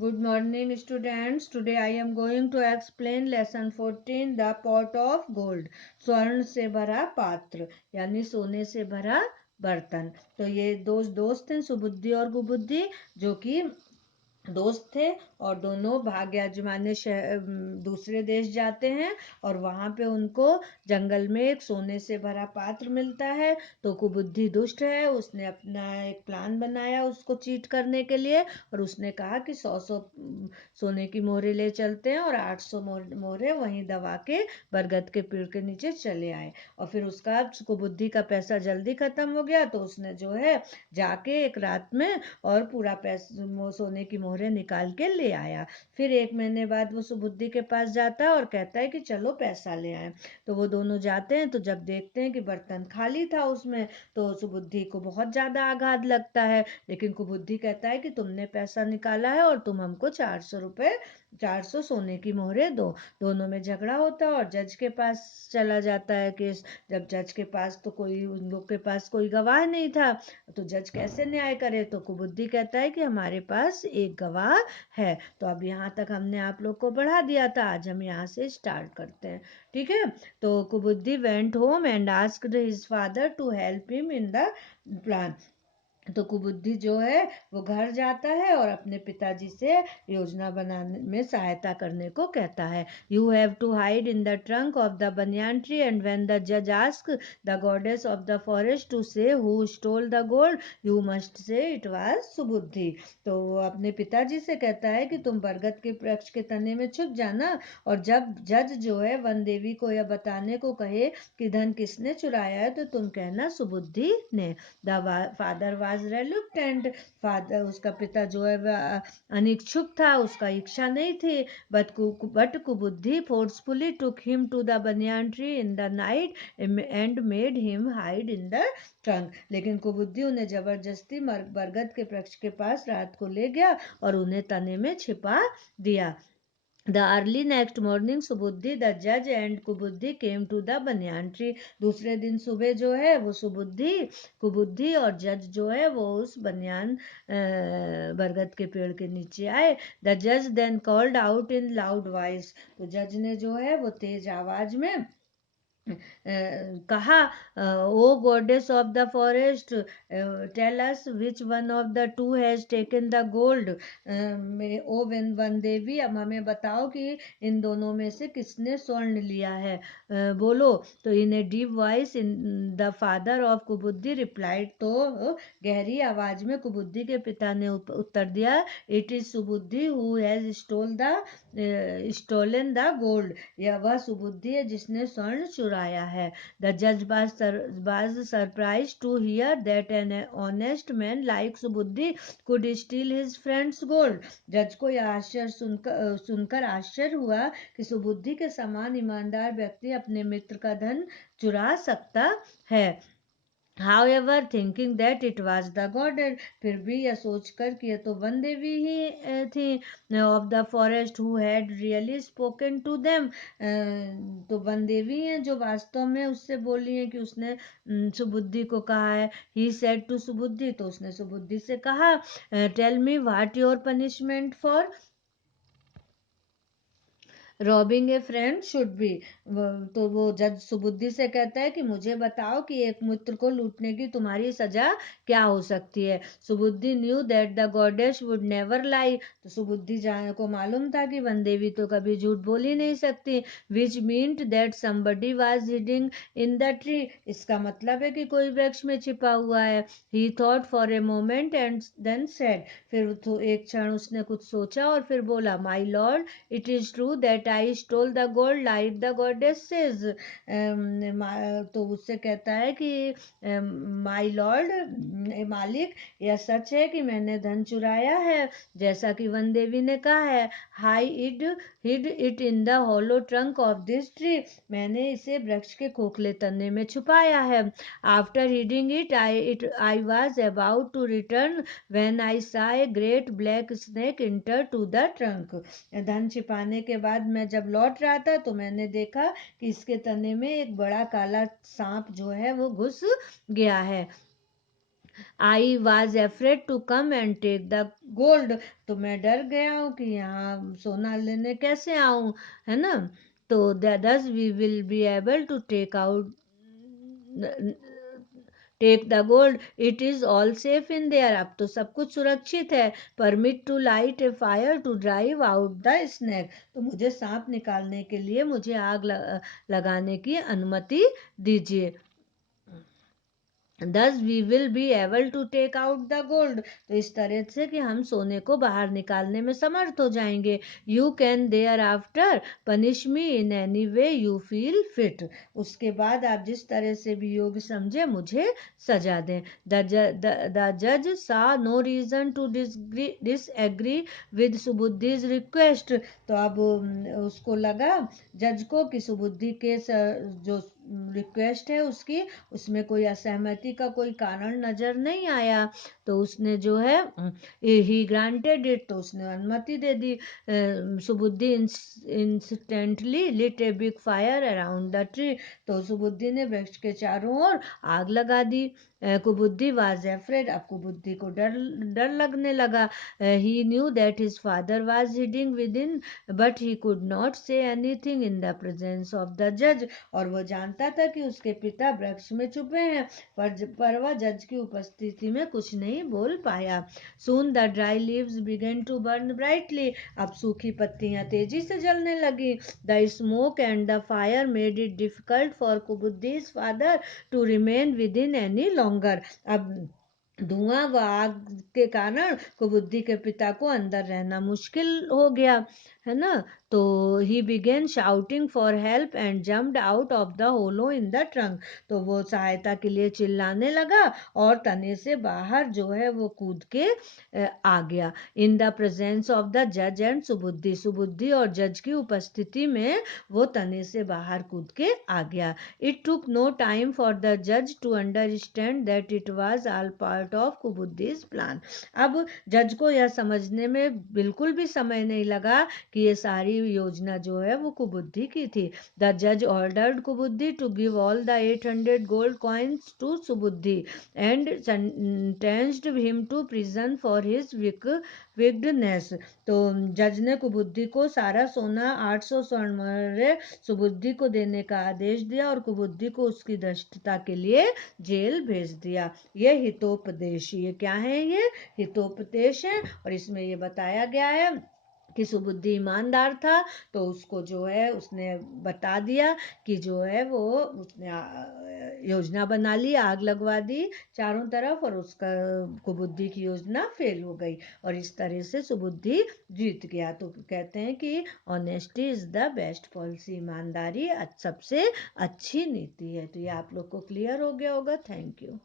Good morning, students. Today I am going to explain lesson 14, the pot of gold. स्वर्ण से भरा पात्र यानी सोने से भरा बर्तन। तो ये दोस्त हैं सुबुद्धि और कुबुद्धि, जो कि दोस्त थे और दोनों भाग्य आजमाने दूसरे देश जाते हैं और वहां पे उनको जंगल में एक सोने से भरा पात्र मिलता है। तो कुबुद्धि दुष्ट है, उसने अपना एक प्लान बनाया उसको चीट करने के लिए और उसने कहा कि 100 सोने की मोहरे ले चलते हैं और 800 मोहरे वहीं दबा के बरगद के पेड़ के नीचे चले आए। और फिर उसका कुबुद्धि का पैसा जल्दी खत्म हो गया तो उसने जो है जाके एक रात में और पूरा पैसा सोने की मोहरे निकाल के ले आया। फिर एक महीने बाद वो सुबुद्धि के पास जाता है और कहता है कि चलो पैसा ले आए। तो वो दोनों जाते हैं, तो जब देखते हैं कि बर्तन खाली था उसमें, तो सुबुद्धि को बहुत ज्यादा आघात लगता है। लेकिन कुबुद्धि कहता है कि तुमने पैसा निकाला है और तुम हमको 400 सोने की मोहरे दो। दोनों में झगड़ा होता है और जज के पास चला जाता है केस। जब जज के पास तो कोई उन लोग के पास कोई गवाह नहीं था, तो जज कैसे न्याय करे। तो कुबुद्धि कहता है कि हमारे पास एक गवाह है। तो अब यहाँ तक हमने आप लोग को पढ़ा दिया था, आज हम यहाँ से स्टार्ट करते हैं। ठीक है। तो Kubuddhi went home and asked his father to help him in the plan. तो कुबुद्धि जो है वो घर जाता है और अपने पिताजी से योजना बनाने में सहायता करने को कहता है। You have to hide in the trunk of the banyan tree and when the जज ask the goddess of the forest to say who stole the gold you must say it was Subuddhi. तो वो अपने पिताजी से कहता है कि तुम बरगद के वृक्ष के तने में छुप जाना और जब जज जो है वन देवी को यह बताने को कहे कि धन किसने चुराया है तो तुम कहना सुबुद्धि ने। The father was reluctant. Father उसका पिता जो है वह अनिच्छुक था, उसका इच्छा नहीं थी। But Kubuddhi forcefully took him to the banyan tree in the night and made him hide in the trunk. लेकिन कुबुद्धि उन्हें जबरदस्ती बरगद के वृक्ष के पास रात को ले गया और उन्हें तने में छिपा दिया। The early next morning Subuddhi the जज and Kubuddhi came to the banyan tree. दूसरे दिन सुबह जो है वो कुबुद्धि और जज जो है वो उस बनियान बरगद के पेड़ के नीचे आए। द जज then called out in loud voice. तो जज ने जो है वो तेज आवाज में कहा, O goddess of the forest tell us which one of the two has taken the gold. O वन देवी, अब हमें बताओ कि इन दोनों में से किसने स्वर्ण लिया है। बोलो। तो in a deep voice in the father of Kubuddhi replied. तो गहरी आवाज में कुबुद्धि के पिता ने उत्तर दिया, it is Subuddhi who has stolen the gold. यह वह सुबुद्धि है जिसने स्वर्ण चुराया है। द जज was surprised to hear that an honest man like Subuddhi could steal his friend's gold. जज को यह आश्चर्य सुनकर आश्चर्य हुआ कि सुबुद्धि के समान ईमानदार व्यक्ति अपने मित्र का धन चुरा सकता है। However, thinking that it was the goddess, फिर भी यह सोचकर कि यह तो वन देवी ही थी of the forest who had really spoken to them। तो वन देवी हैं जो वास्तव में उससे बोली हैं कि उसने सुबुद्धि को कहा है। he said to सुबुद्धि, तो उसने सुबुद्धि से कहा, tell me what your punishment for robbing A friend should be. तो वो जज सुबुद्धि से कहता है कि मुझे बताओ कि एक मित्र को लूटने की तुम्हारी सजा क्या हो सकती है। सुबुद्धि knew that the goddess would never लाई। तो सुबुद्धि को मालूम था कि वन देवी तो कभी झूठ बोल ही नहीं सकती। Which meant that somebody was hiding in the tree. इसका मतलब है कि कोई वृक्ष में छिपा हुआ है। He thought for a moment and then said. फिर तो एक क्षण उसने कुछ सोचा और फिर बोला, my lord, it is true that I stall the gold like the goddess says. तो उससे कहता है कि माई लॉर्ड, मालिक, यह सच है कि मैंने धन चुराया है जैसा कि वन देवी ने कहा है। I hid it in the hollow trunk of this tree. मैंने इसे वृक्ष के खोखले तने में छुपाया है। After reading I was about to return when I saw a great black snake enter to the trunk। धन छिपाने के बाद मैं जब लौट रहा था तो मैंने देखा कि इसके तने में एक बड़ा काला सांप जो है वो घुस गया है। I was afraid to come and take the gold, तो मैं डर गया हूँ कि यहाँ सोना लेने कैसे आऊँ, है ना। तो thus we will be able to take the gold, it is all safe in there, अब तो सब कुछ सुरक्षित है। Permit to light a fire to drive out the snake, तो मुझे सांप निकालने के लिए मुझे आग लगाने की अनुमति दीजिए। Thus we will be able to take out the gold, तो इस तरह से कि हम सोने को बाहर निकालने में समर्थ हो जाएंगे। You can thereafter punish me in any way you feel fit, उसके बाद आप जिस तरह से भी योग्य समझे मुझे सजा दें। The judge saw no reason to disagree with सुबुद्धि's request, तो अब उसको लगा जज को कि सुबुद्धि के जो रिक्वेस्ट है उसकी, उसमें कोई असहमति का कोई कारण नजर नहीं आया, तो उसने जो है ही ग्रांटेड इट, तो उसने अनुमति दे दी। Subuddhi instantly lit a big fire around the tree, तो सुबुद्धि ने वृक्ष के चारों ओर आग लगा दी। कुबुद्धि वाज एफ्रेड, अब कुबुद्धि को डर डर लगने लगा। He knew that his father was hiding within, but he could not say anything in the presence of the जज, और वो जानता था कि उसके पिता वृक्ष में छुपे हैं, पर वह जज की उपस्थिति में कुछ नहीं बोल पाया। Soon the dry leaves began to burn brightly, अब सूखी पत्तियां तेजी से जलने लगी। The smoke and the fire made it difficult for Kubuddhi's father to remain within any longer, अब धुआं व आग के कारण कुबुद्धि के पिता को अंदर रहना मुश्किल हो गया, है ना। तो he began shouting for help and jumped out of the hollow in the trunk, तो वो सहायता के लिए चिल्लाने लगा और तने से बाहर जो है वो कूद के आ गया। इन द प्रेजेंस ऑफ द जज एंड सुबुद्धि, सुबुद्धि और जज की उपस्थिति में वो तने से बाहर कूद के आ गया। It took no time for the जज to understand that it was all part of Kubuddhi's plan, अब जज को यह समझने में बिल्कुल भी समय नहीं लगा कि ये सारी योजना जो है वो कुबुद्धि की थी। द जज ordered Kubuddhi to give all the 800 gold coins to Subuddhi and sentenced him to prison for his wickedness, तो जज ने कुबुद्धि को सारा सोना 800 स्वर्ण मुहरे सुबुद्धि को देने का आदेश दिया और कुबुद्धि को उसकी दृष्टता के लिए जेल भेज दिया। ये हितोपदेश, ये क्या है, ये हितोपदेश है, और इसमें ये बताया गया है कि सुबुद्धि ईमानदार था, तो उसको जो है उसने बता दिया कि जो है वो उसने योजना बना ली, आग लगवा दी चारों तरफ, और उसका कुबुद्धि की योजना फेल हो गई और इस तरह से सुबुद्धि जीत गया। तो कहते हैं कि honesty is the best policy, ईमानदारी सबसे अच्छी नीति है। तो ये आप लोग को क्लियर हो गया होगा। Thank you.